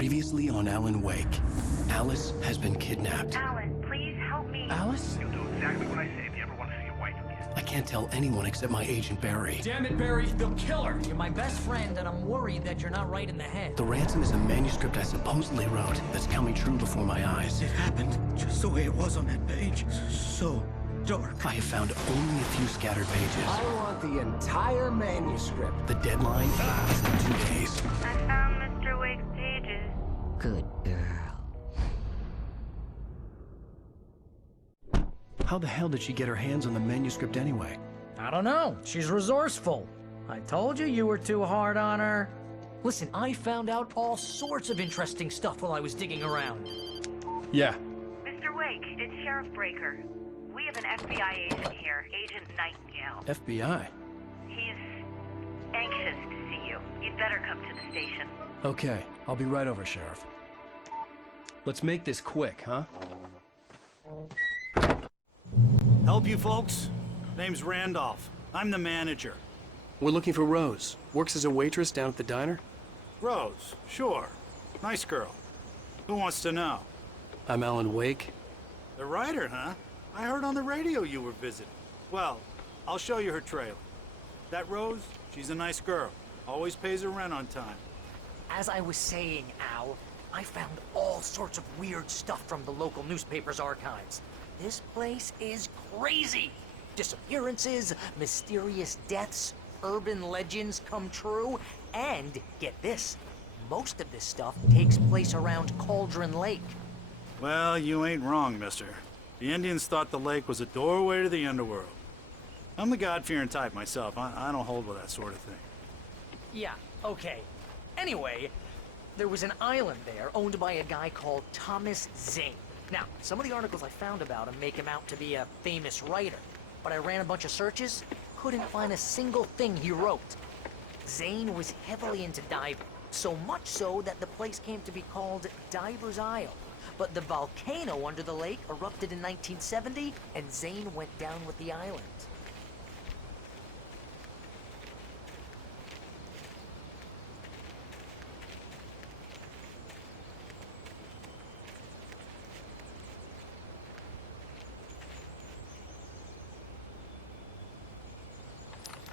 Previously on Alan Wake, Alice has been kidnapped. Alan, please help me. Alice? You'll do exactly what I say if you ever want to see your wife again. I can't tell anyone except my agent Barry. Damn it, Barry, they'll kill her! You're my best friend, and I'm worried that you're not right in the head. The ransom is a manuscript I supposedly wrote that's coming true before my eyes. It happened just the way it was on that page. So dark. I have found only a few scattered pages. I want the entire manuscript. The deadline is in 2 days. I found Mr. Wake's pages. Good girl. How the hell did she get her hands on the manuscript anyway? I don't know. She's resourceful. I told you you were too hard on her. Listen, I found out all sorts of interesting stuff while I was digging around. Yeah. Mr. Wake, it's Sheriff Breaker. We have an FBI agent here, Agent Nightingale. FBI? He's anxious to see you. You'd better come to the station. Okay, I'll be right over, Sheriff. Let's make this quick, huh? Help you folks? Name's Randolph. I'm the manager. We're looking for Rose. Works as a waitress down at the diner. Rose, sure. Nice girl. Who wants to know? I'm Alan Wake. The writer, huh? I heard on the radio you were visiting. Well, I'll show you her trailer. That Rose, she's a nice girl. Always pays her rent on time. As I was saying, Al, I found all sorts of weird stuff from the local newspaper's archives. This place is crazy. Disappearances, mysterious deaths, urban legends come true, and get this, most of this stuff takes place around Cauldron Lake. Well, you ain't wrong, mister. The Indians thought the lake was a doorway to the underworld. I'm the God-fearing type myself. I don't hold with that sort of thing. Yeah, okay. Anyway, there was an island there owned by a guy called Thomas Zane. Now, some of the articles I found about him make him out to be a famous writer, but I ran a bunch of searches, couldn't find a single thing he wrote. Zane was heavily into diving, so much so that the place came to be called Diver's Isle. But the volcano under the lake erupted in 1970, and Zane went down with the island.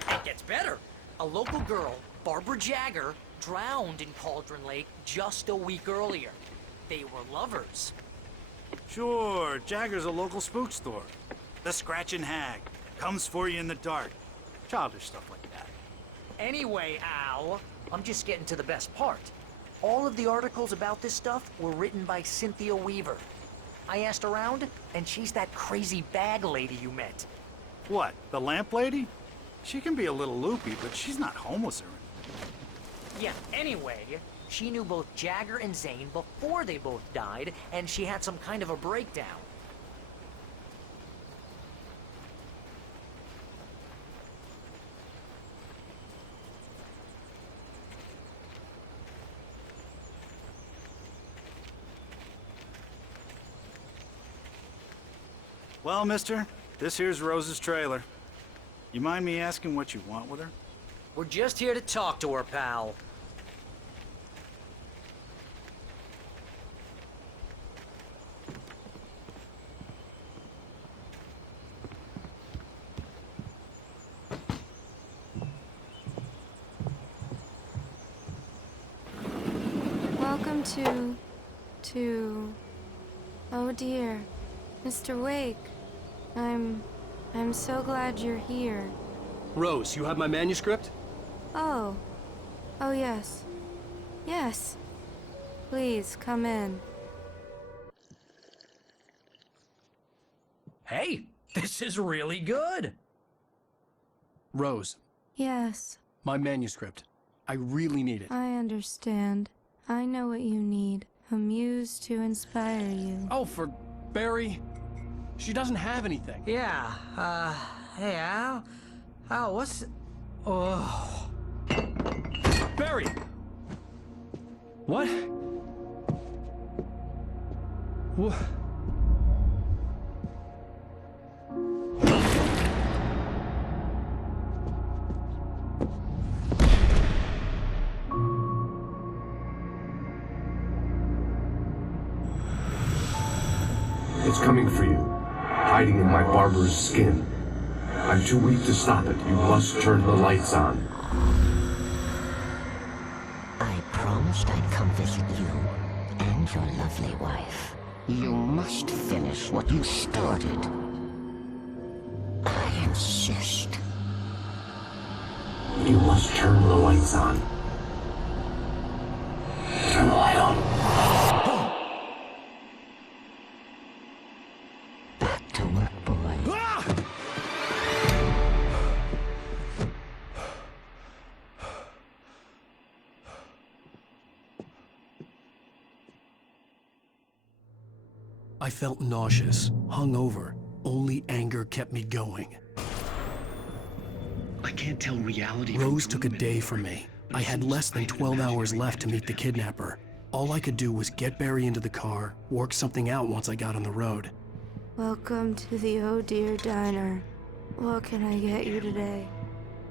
It gets better. A local girl, Barbara Jagger, drowned in Cauldron Lake just a week earlier. They were lovers. Sure, Jagger's a local spook store. The Scratchin' Hag. Comes for you in the dark. Childish stuff like that. Anyway, Al, I'm just getting to the best part. All of the articles about this stuff were written by Cynthia Weaver. I asked around, and she's that crazy bag lady you met. What, the lamp lady? She can be a little loopy, but she's not homeless or anything. Yeah, anyway, she knew both Jagger and Zane before they both died, and she had some kind of a breakdown. Well, mister, this here's Rose's trailer. You mind me asking what you want with her? We're just here to talk to her, pal. Welcome to... Oh dear, Mr. Wake. I'm so glad you're here. Rose, you have my manuscript? Oh. Oh yes. Yes. Please, come in. Hey, this is really good. Rose, Yes, my manuscript. I really need it. I understand. I know what you need. A muse to inspire you. Oh, for Barry. She doesn't have anything. Yeah, hey, Al? Al, what's... Oh... Barry! What? What? It's coming for you, hiding in my barber's skin. I'm too weak to stop it. You must turn the lights on. I promised I'd come visit you and your lovely wife. You must finish what you started. I insist. You must turn the lights on. Turn the light on. Back to work, boy. I felt nauseous, hungover. Only anger kept me going. I can't tell reality. Rose took a day from me. I had less than 12 hours left to meet the kidnapper. All I could do was get Barry into the car, work something out once I got on the road. Welcome to the Oh Dear Diner. What can I get you today?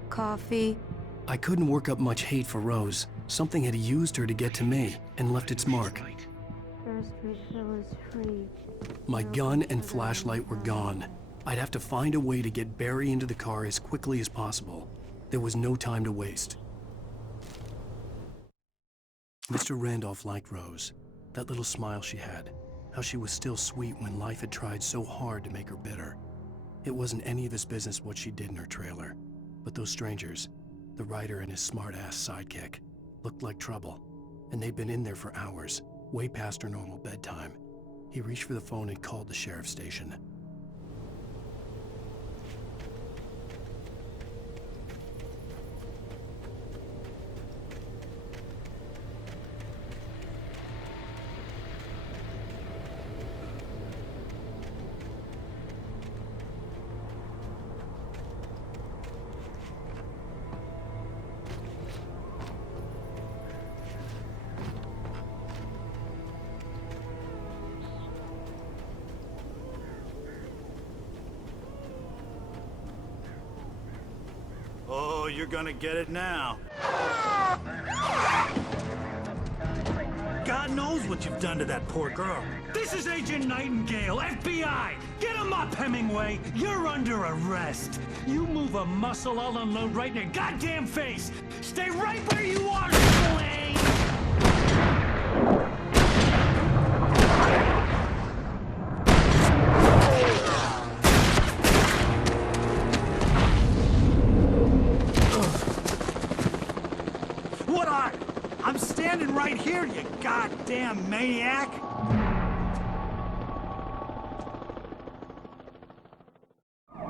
Coffee? I couldn't work up much hate for Rose. Something had used her to get to me and left its mark. First refill is free. My gun and flashlight were gone. I'd have to find a way to get Barry into the car as quickly as possible. There was no time to waste. Mr. Randolph liked Rose. That little smile she had. How she was still sweet when life had tried so hard to make her bitter. It wasn't any of his business what she did in her trailer. But those strangers, the writer and his smart-ass sidekick, looked like trouble. And they'd been in there for hours, way past her normal bedtime. He reached for the phone and called the sheriff's station. Oh, you're gonna get it now. God knows what you've done to that poor girl. This is Agent Nightingale, FBI! Get him up, Hemingway! You're under arrest! You move a muscle, I'll unload right in your goddamn face! Stay right where you are, Slane! What are? I'm standing right here, you goddamn maniac!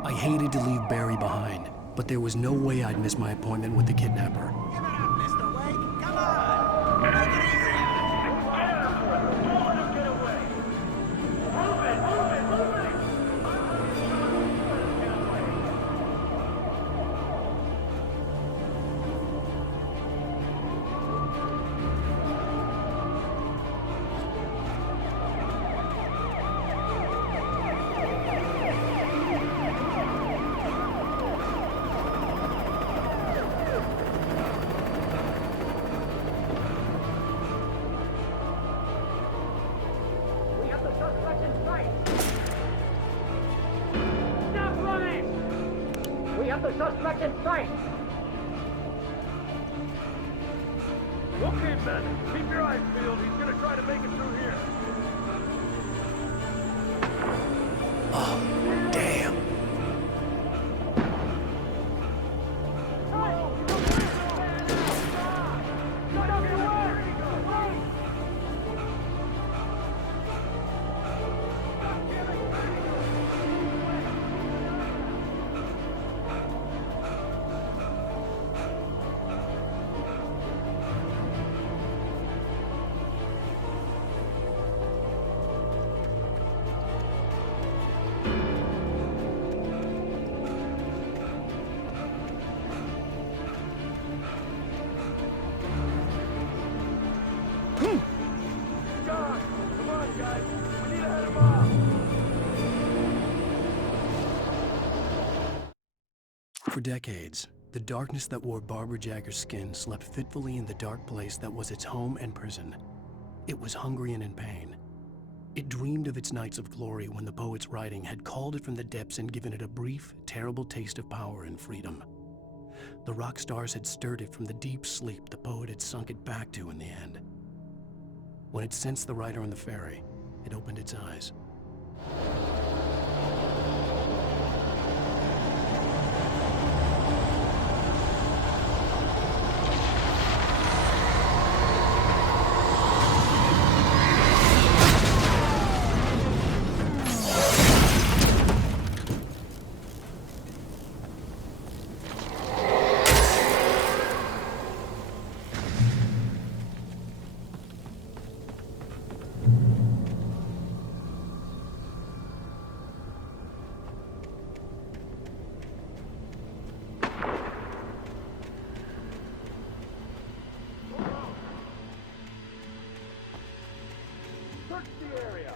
I hated to leave Barry behind, but there was no way I'd miss my appointment with the kidnapper. Give it up, Mr. Wake. Come on. Take it easy. The suspect in sight! Okay, men. Keep your eyes peeled. He's gonna try to make it through here. Oh, damn. For decades, the darkness that wore Barbara Jagger's skin slept fitfully in the dark place that was its home and prison. It was hungry and in pain. It dreamed of its nights of glory when the poet's writing had called it from the depths and given it a brief, terrible taste of power and freedom. The rock stars had stirred it from the deep sleep the poet had sunk it back to in the end. When it sensed the writer on the ferry, it opened its eyes. Search the area.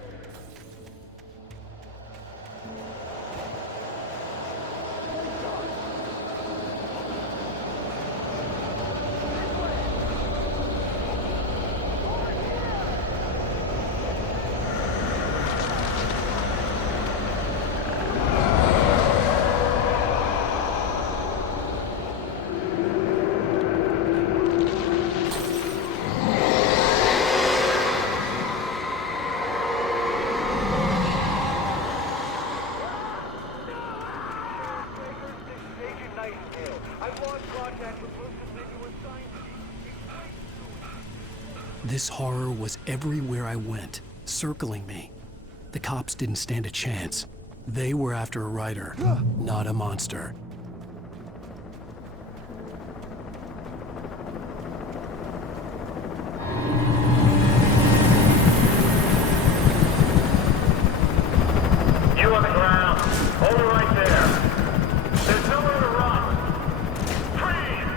This horror was everywhere I went, circling me. The cops didn't stand a chance. They were after a writer, not a monster. You on the ground. Hold it right there. There's nowhere to run. Freeze!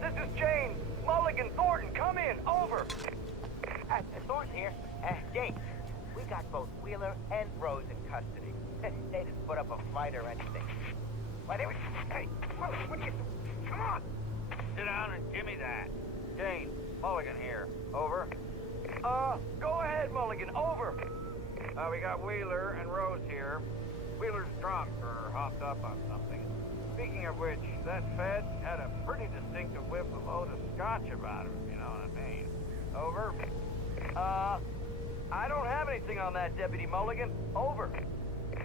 This is Jane. Mulligan, Thornton, come in. Over. Thornton here. Jake, we got both Wheeler and Rose in custody. They didn't put up a fight or anything. Why, they were... Hey, what you... Come on. Sit down and give me that. Jane, Mulligan here. Over. Go ahead, Mulligan. Over. We got Wheeler and Rose here. Wheeler's drunk or hopped up on something. Speaking of which, that Fed had a pretty distinctive whiff of Otis Scotch about him, if you know what I mean. Over. I don't have anything on that, Deputy Mulligan. Over.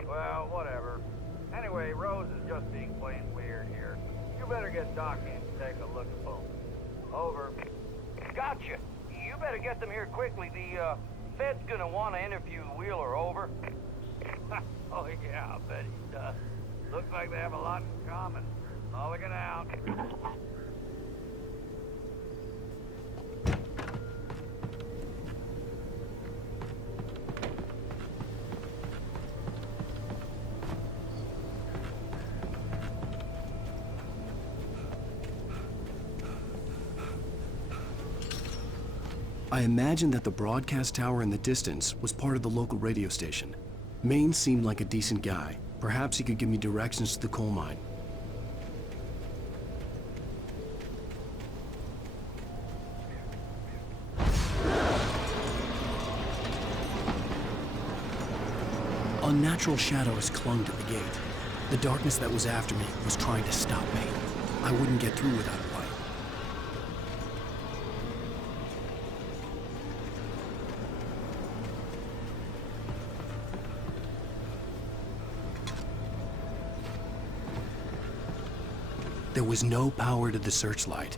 Well, whatever. Anyway, Rose is just being plain weird here. You better get Doc in and take a look at both. Over. Gotcha. You better get them here quickly. The, Fed's gonna want to interview Wheeler. Over. Oh, yeah, I bet he does. Looks like they have a lot in common. Mulligan out. I imagined that the broadcast tower in the distance was part of the local radio station. Maine seemed like a decent guy. Perhaps he could give me directions to the coal mine. Unnatural shadows clung to the gate. The darkness that was after me was trying to stop me. I wouldn't get through without a light. There was no power to the searchlight.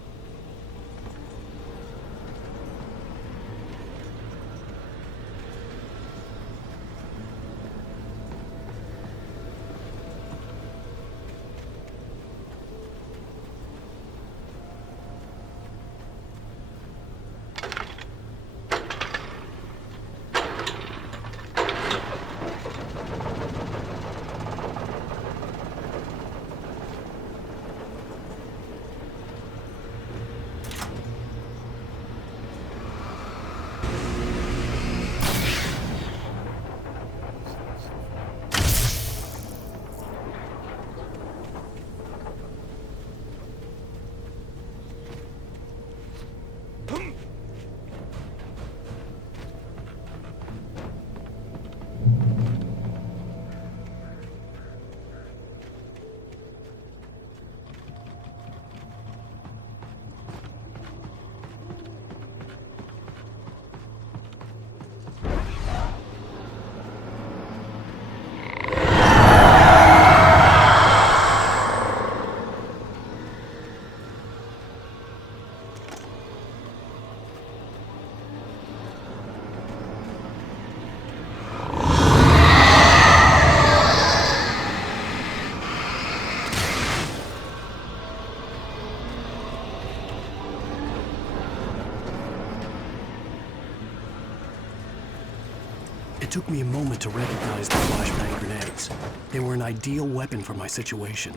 It took me a moment to recognize the flashbang grenades. They were an ideal weapon for my situation.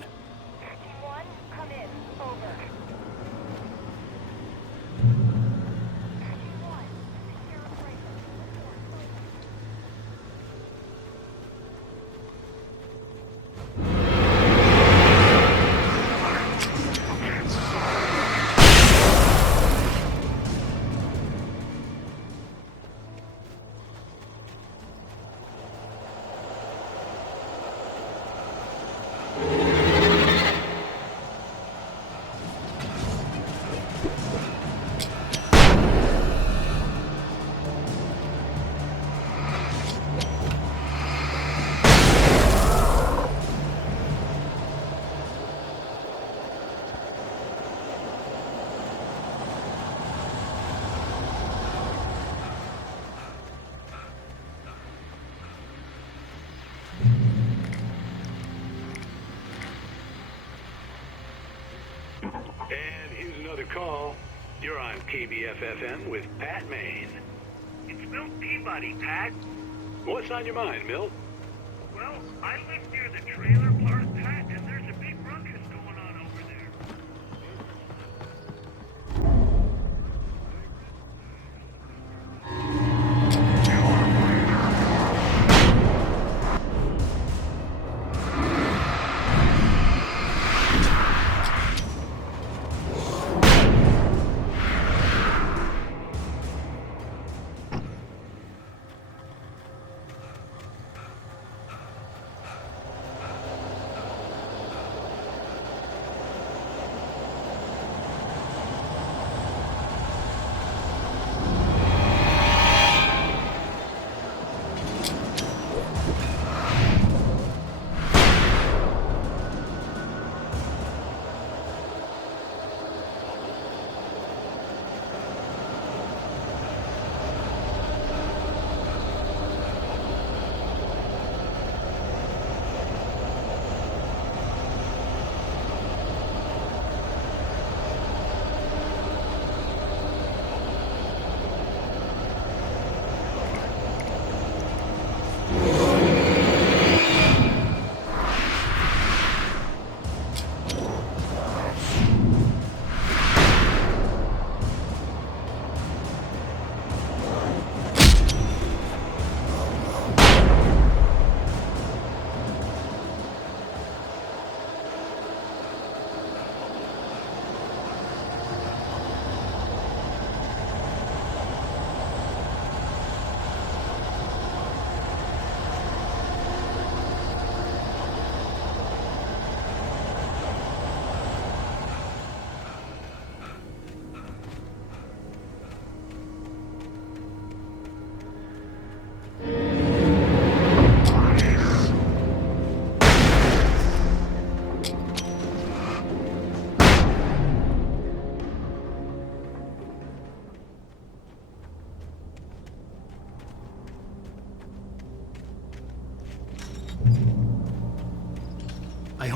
One, come in. Over. And here's another call. You're on KBF-FM with Pat Maine. It's Milt Peabody, Pat. What's on your mind, Milt? Well, I live near the trailer park, Pat, and there's a big ruckus going on over there.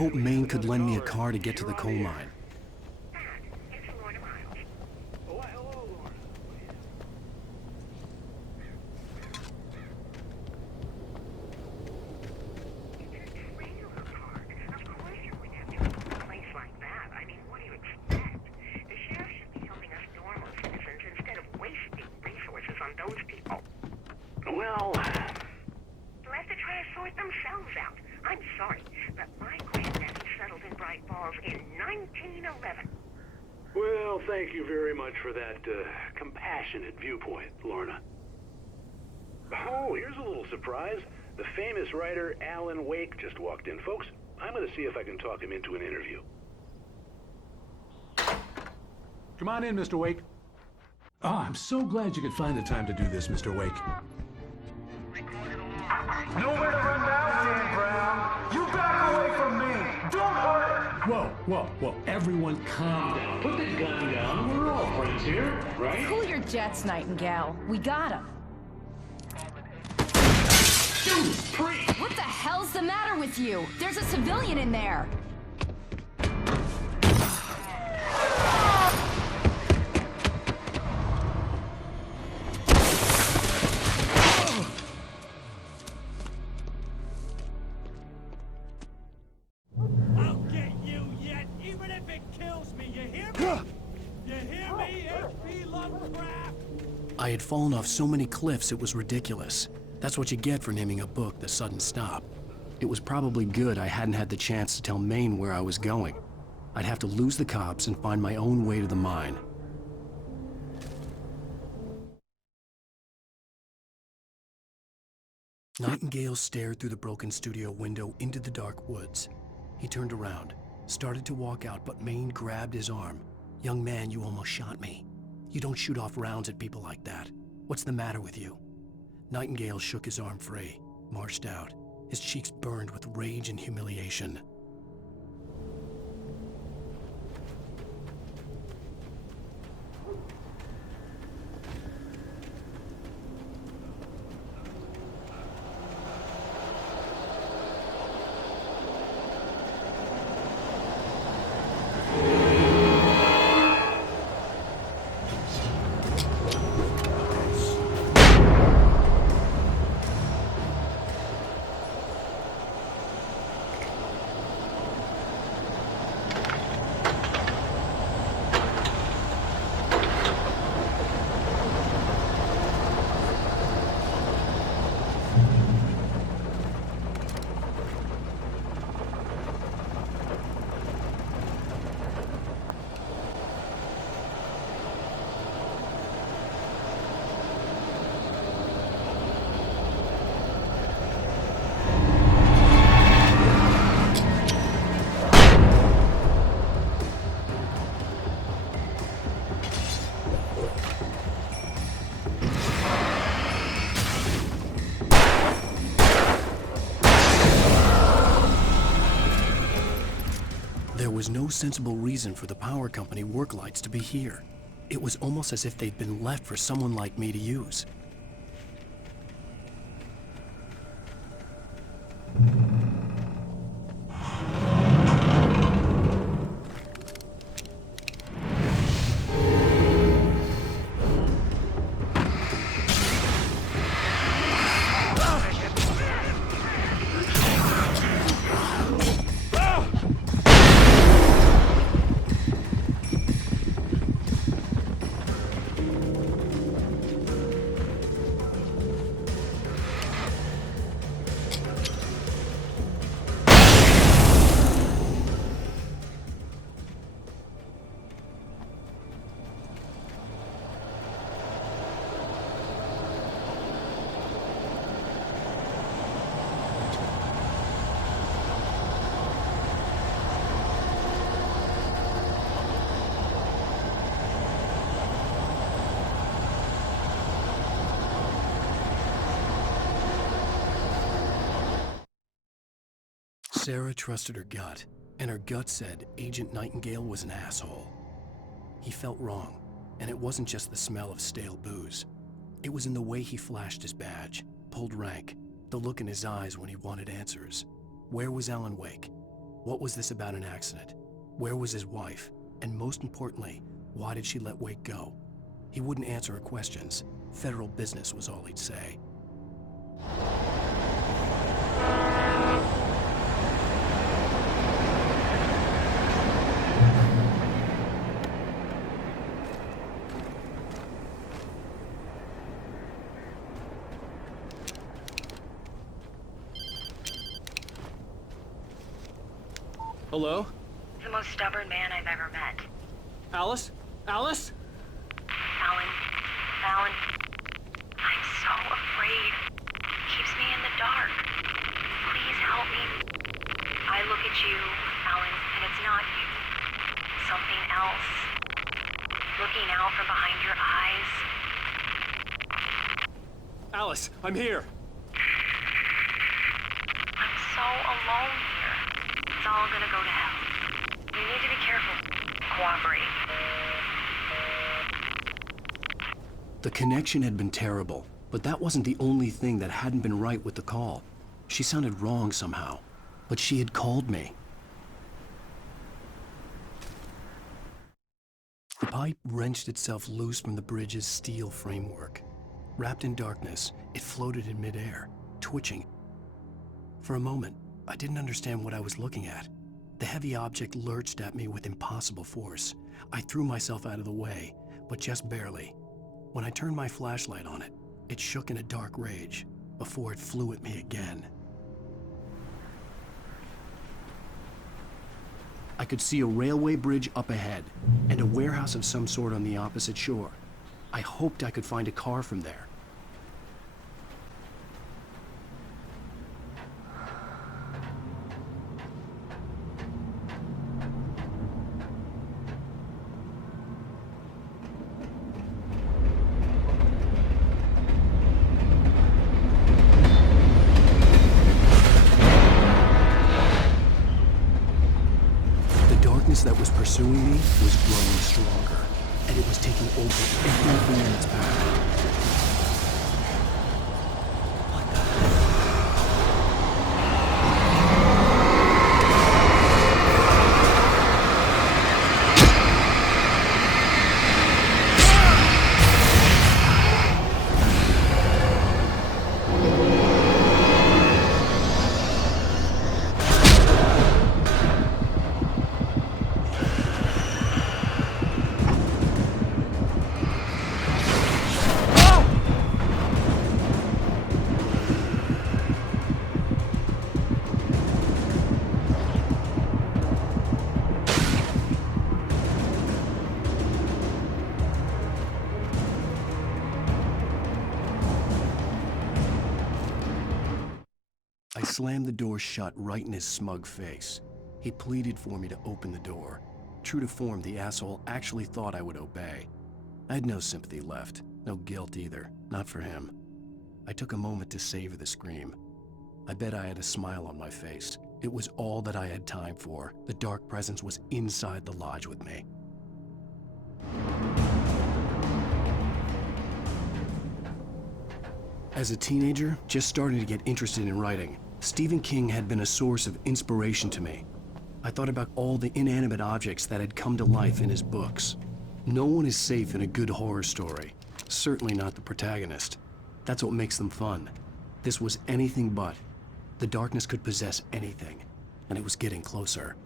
hoped Maine could lend me a car to get to the coal mine. Oh, hello, Lorna. Well, They'll have to try to sort themselves out. I'm sorry, but my granddaddy settled in Bright Falls in 1911. well, thank you very much for that compassionate viewpoint, Lorna. Oh, here's a little surprise. The famous writer Alan Wake just walked in. Folks, I'm going to see if I can talk him into an interview. Come on in, Mr. Wake. Oh, I'm so glad you could find the time to do this, Mr. Wake. Nowhere to run now, Dan Brown. You back away from me. Don't hurt her. Whoa. Everyone calm down. Put the gun down. We're all friends here, right? Cool your jets, Nightingale. We got him. What the hell's the matter with you? There's a civilian in there. I'll get you yet, even if it kills me. You hear me? You hear me, H.P. Lovecraft? I had fallen off so many cliffs it was ridiculous. That's what you get for naming a book The Sudden Stop. It was probably good I hadn't had the chance to tell Maine where I was going. I'd have to lose the cops and find my own way to the mine. Nightingale stared through the broken studio window into the dark woods. He turned around, started to walk out, but Maine grabbed his arm. "Young man, you almost shot me. You don't shoot off rounds at people like that. What's the matter with you?" Nightingale shook his arm free, marched out. His cheeks burned with rage and humiliation. There was no sensible reason for the power company work lights to be here. It was almost as if they'd been left for someone like me to use. Sarah trusted her gut, and her gut said Agent Nightingale was an asshole. He felt wrong, and it wasn't just the smell of stale booze. It was in the way he flashed his badge, pulled rank, the look in his eyes when he wanted answers. Where was Alan Wake? What was this about an accident? Where was his wife? And most importantly, why did she let Wake go? He wouldn't answer her questions. Federal business was all he'd say. Hello? The most stubborn man I've ever met. Alice? Alice? Alan, I'm so afraid. It keeps me in the dark. Please help me. I look at you, Alan, and it's not you. Something else. Looking out from behind your eyes. Alice, I'm here. I'm so alone here. It's all gonna go to hell. You need to be careful. Cooperate. The connection had been terrible, but that wasn't the only thing that hadn't been right with the call. She sounded wrong somehow, but she had called me. The pipe wrenched itself loose from the bridge's steel framework. Wrapped in darkness, it floated in midair, twitching. For a moment, I didn't understand what I was looking at. The heavy object lurched at me with impossible force. I threw myself out of the way, but just barely. When I turned my flashlight on it, it shook in a dark rage before it flew at me again. I could see a railway bridge up ahead and a warehouse of some sort on the opposite shore. I hoped I could find a car from there. That was pursuing me was growing stronger, and it was taking over everything in its path. I slammed the door shut right in his smug face. He pleaded for me to open the door. True to form, the asshole actually thought I would obey. I had no sympathy left, no guilt either, not for him. I took a moment to savor the scream. I bet I had a smile on my face. It was all that I had time for. The dark presence was inside the lodge with me. As a teenager, just starting to get interested in writing, Stephen King had been a source of inspiration to me. I thought about all the inanimate objects that had come to life in his books. No one is safe in a good horror story. Certainly not the protagonist. That's what makes them fun. This was anything but. The darkness could possess anything, and it was getting closer.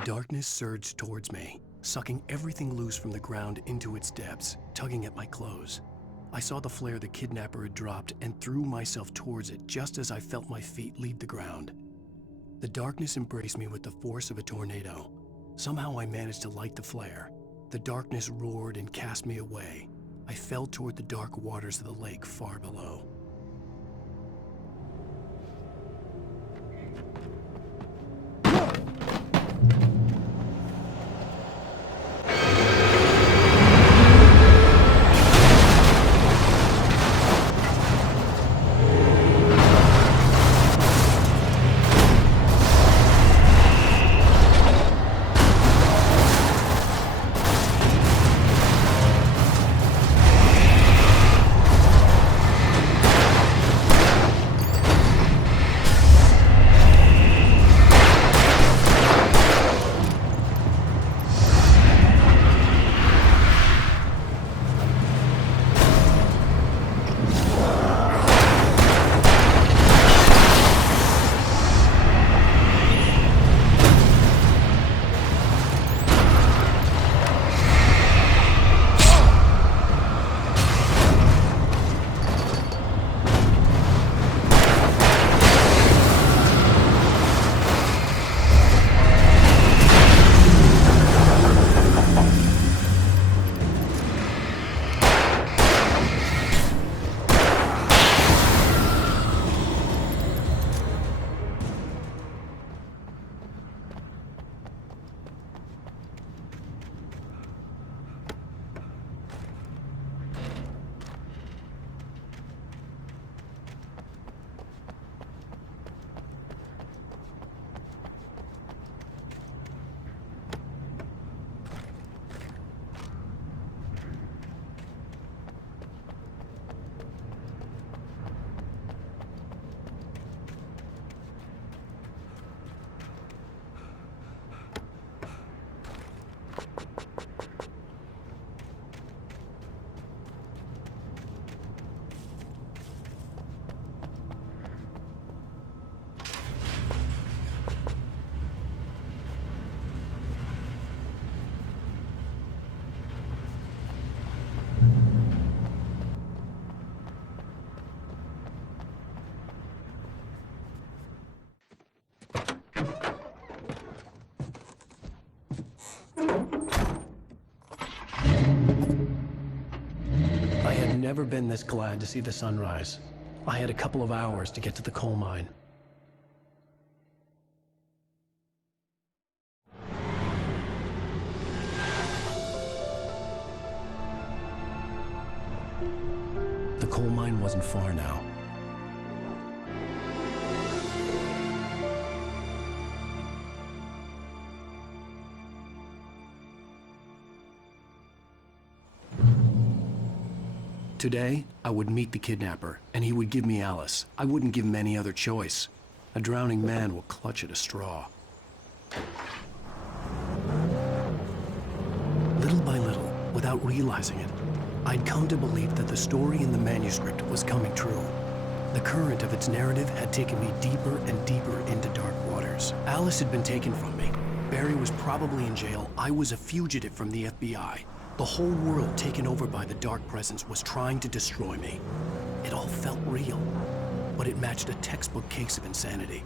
The darkness surged towards me, sucking everything loose from the ground into its depths, tugging at my clothes. I saw the flare the kidnapper had dropped and threw myself towards it just as I felt my feet leave the ground. The darkness embraced me with the force of a tornado. Somehow I managed to light the flare. The darkness roared and cast me away. I fell toward the dark waters of the lake far below. I had never been this glad to see the sunrise. I had a couple of hours to get to the coal mine. The coal mine wasn't far now. Today, I would meet the kidnapper, and he would give me Alice. I wouldn't give him any other choice. A drowning man will clutch at a straw. Little by little, without realizing it, I'd come to believe that the story in the manuscript was coming true. The current of its narrative had taken me deeper and deeper into dark waters. Alice had been taken from me. Barry was probably in jail. I was a fugitive from the FBI. The whole world taken over by the dark presence was trying to destroy me. It all felt real, but it matched a textbook case of insanity.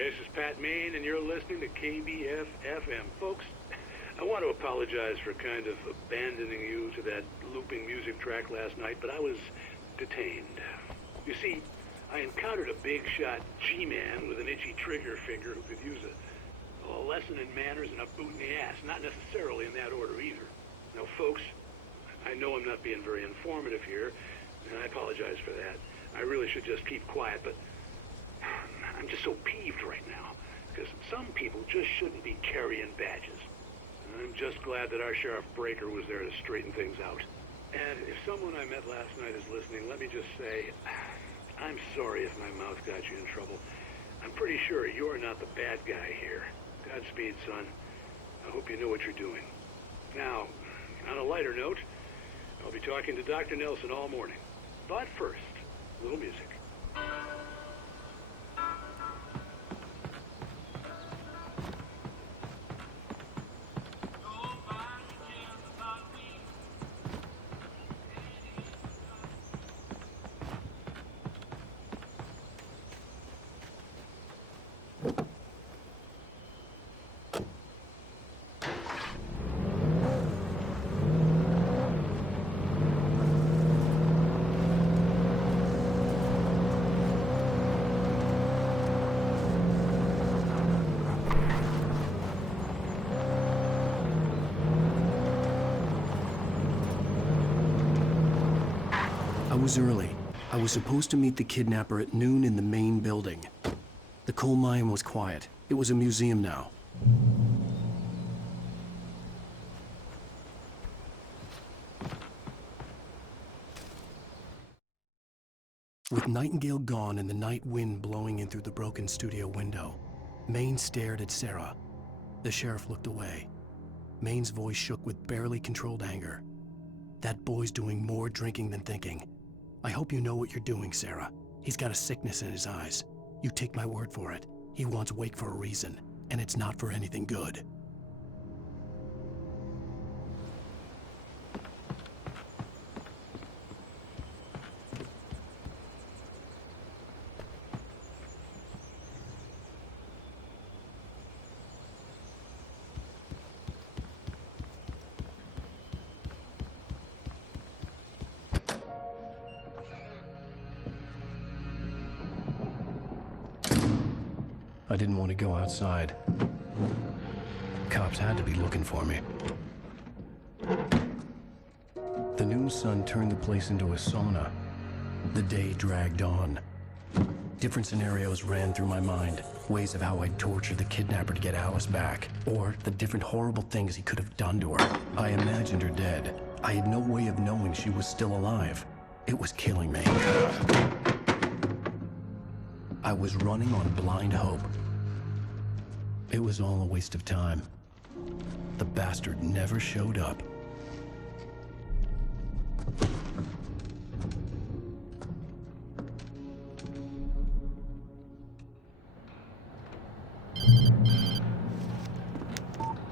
This is Pat Maine, and you're listening to KBF-FM. Folks, I want to apologize for kind of abandoning you to that looping music track last night, but I was detained. You see, I encountered a big-shot G-man with an itchy trigger finger who could use a lesson in manners and a boot in the ass. Not necessarily in that order either. Now, folks, I know I'm not being very informative here, and I apologize for that. I really should just keep quiet, but I'm just so peeved right now, because some people just shouldn't be carrying badges. And I'm just glad that our Sheriff Breaker was there to straighten things out. And if someone I met last night is listening, let me just say, I'm sorry if my mouth got you in trouble. I'm pretty sure you're not the bad guy here. Godspeed, son. I hope you know what you're doing. Now, on a lighter note, I'll be talking to Dr. Nelson all morning. But first, a little music. I was early. I was supposed to meet the kidnapper at noon in the main building. The coal mine was quiet. It was a museum now. With Nightingale gone and the night wind blowing in through the broken studio window, Maine stared at Sarah. The sheriff looked away. Maine's voice shook with barely controlled anger. That boy's doing more drinking than thinking. I hope you know what you're doing, Sarah. He's got a sickness in his eyes. You take my word for it. He wants Wake for a reason, and it's not for anything good. I didn't want to go outside. Cops had to be looking for me. The noon sun turned the place into a sauna. The day dragged on. Different scenarios ran through my mind. Ways of how I'd torture the kidnapper to get Alice back. Or the different horrible things he could have done to her. I imagined her dead. I had no way of knowing she was still alive. It was killing me. I was running on blind hope. It was all a waste of time. The bastard never showed up.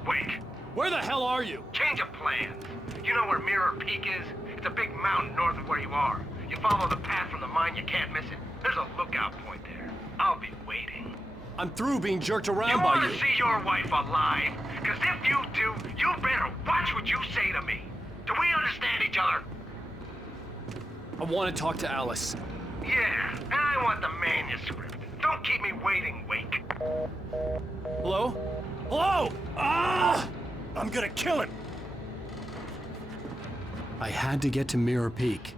Wake! Where the hell are you? Change of plans. You know where Mirror Peak is? It's a big mountain north of where you are. You follow the path from the mine, you can't miss it. There's a lookout point there. I'll be waiting. I'm through being jerked around You by want you. to see your wife alive? Because if you do, you better watch what you say to me. Do we understand each other? I want to talk to Alice. Yeah, and I want the manuscript. Don't keep me waiting, Wake. Hello? Hello? Ah! I'm gonna kill him. I had to get to Mirror Peak.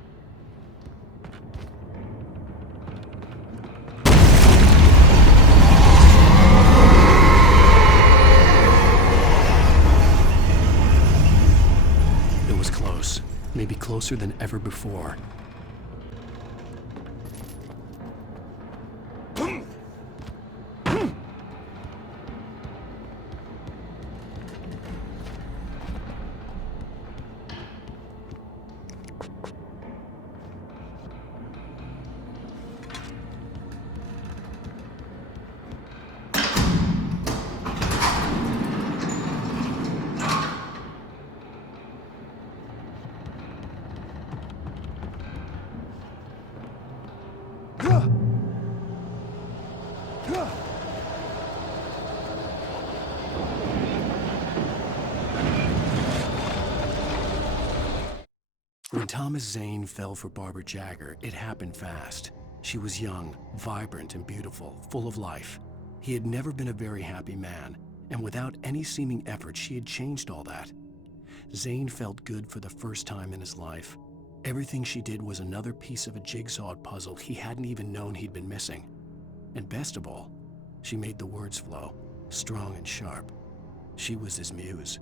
It was close. Maybe closer than ever before. Thomas Zane fell for Barbara Jagger, it happened fast. She was young, vibrant, and beautiful, full of life. He had never been a very happy man, and without any seeming effort, she had changed all that. Zane felt good for the first time in his life. Everything she did was another piece of a jigsaw puzzle he hadn't even known he'd been missing. And best of all, she made the words flow, strong and sharp. She was his muse.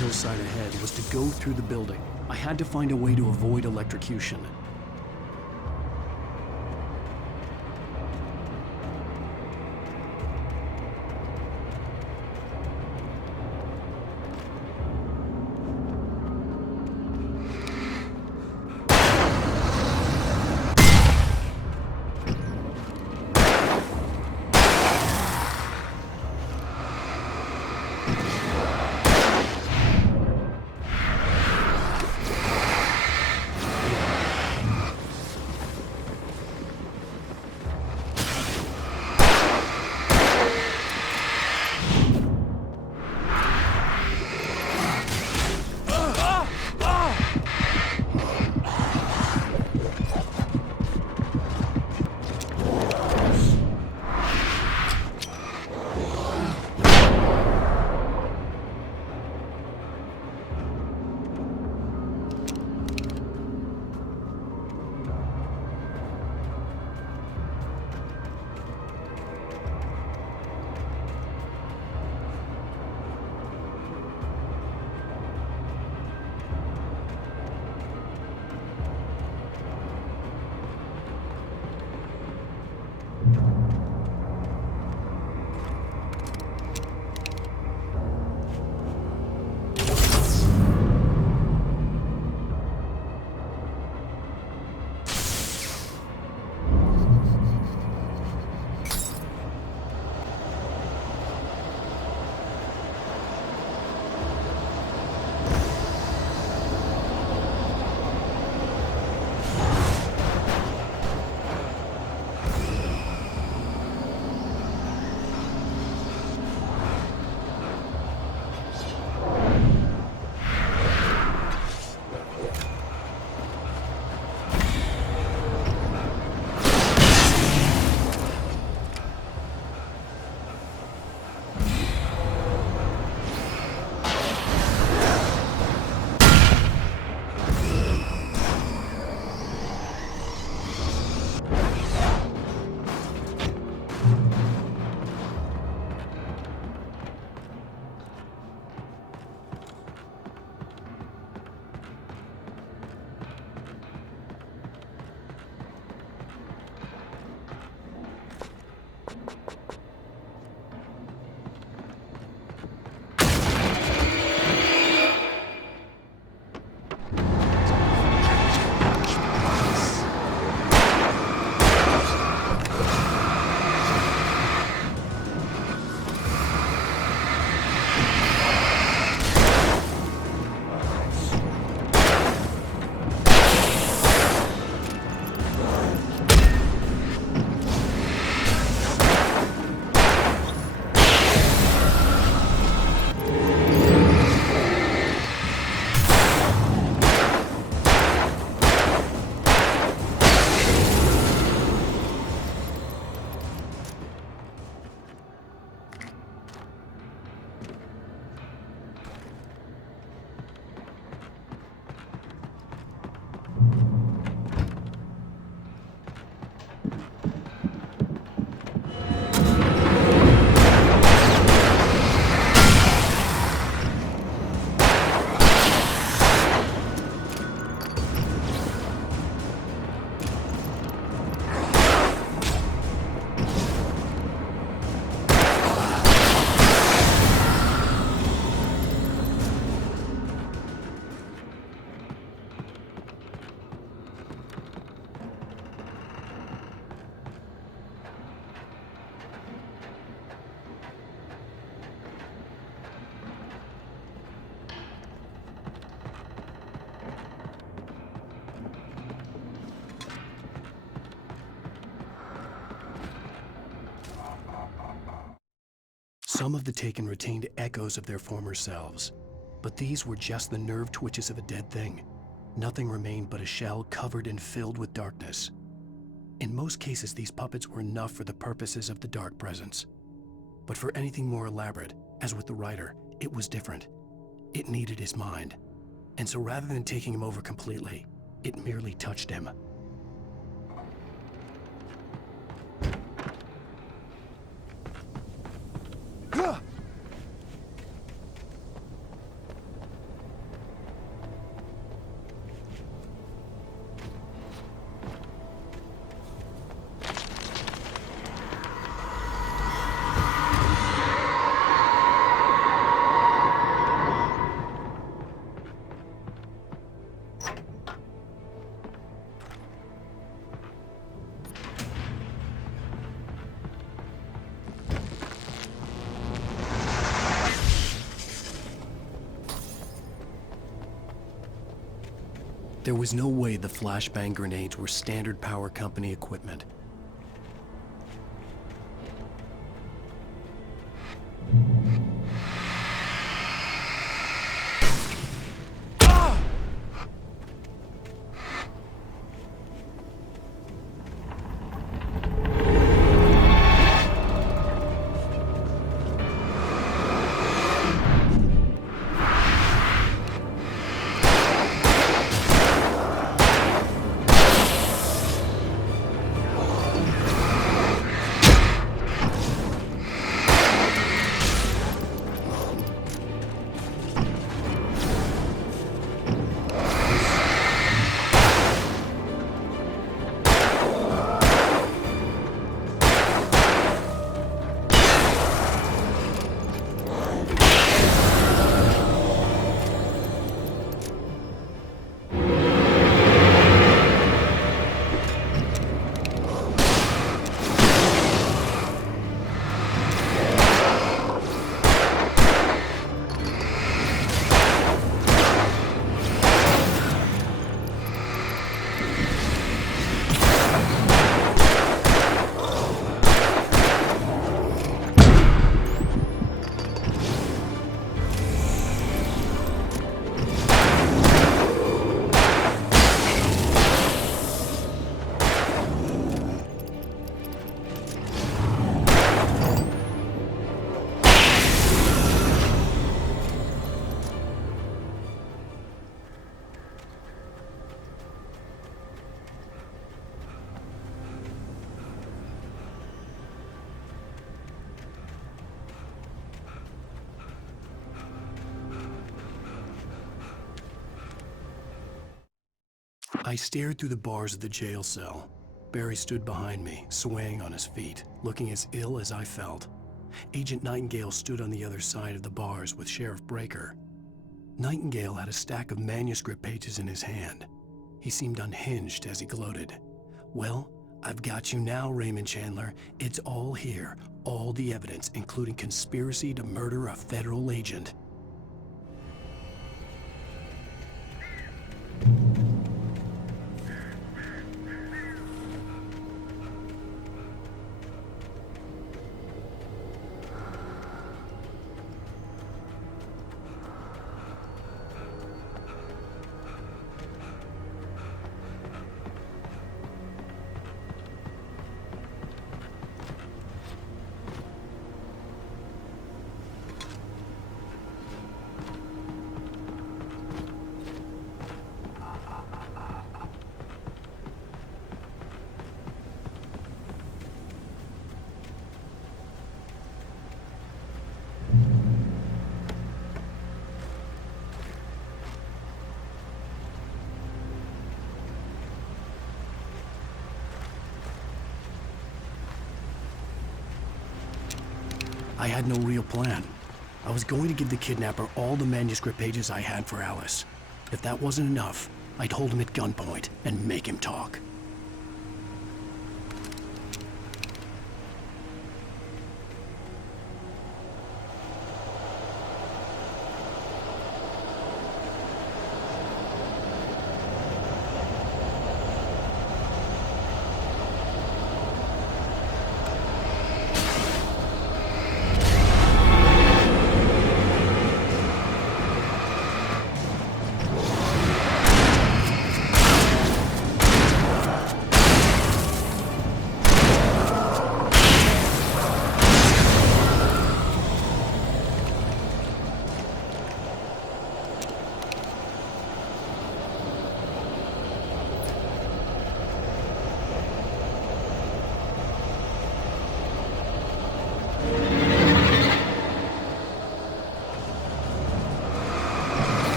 Hillside ahead was to go through the building. I had to find a way to avoid electrocution. Some of the Taken retained echoes of their former selves, but these were just the nerve twitches of a dead thing. Nothing remained but a shell covered and filled with darkness. In most cases, these puppets were enough for the purposes of the Dark Presence. But for anything more elaborate, as with the writer, it was different. It needed his mind. And so rather than taking him over completely, it merely touched him. There was no way the flashbang grenades were standard power company equipment. I stared through the bars of the jail cell. Barry stood behind me, swaying on his feet, looking as ill as I felt. Agent Nightingale stood on the other side of the bars with Sheriff Breaker. Nightingale had a stack of manuscript pages in his hand. He seemed unhinged as he gloated. "Well, I've got you now, Raymond Chandler. It's all here. All the evidence, including conspiracy to murder a federal agent." I had no real plan. I was going to give the kidnapper all the manuscript pages I had for Alice. If that wasn't enough, I'd hold him at gunpoint and make him talk.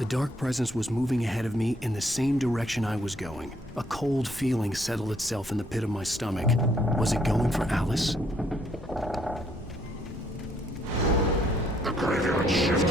The dark presence was moving ahead of me in the same direction I was going. A cold feeling settled itself in the pit of my stomach. Was it going for Alice? The graveyard shift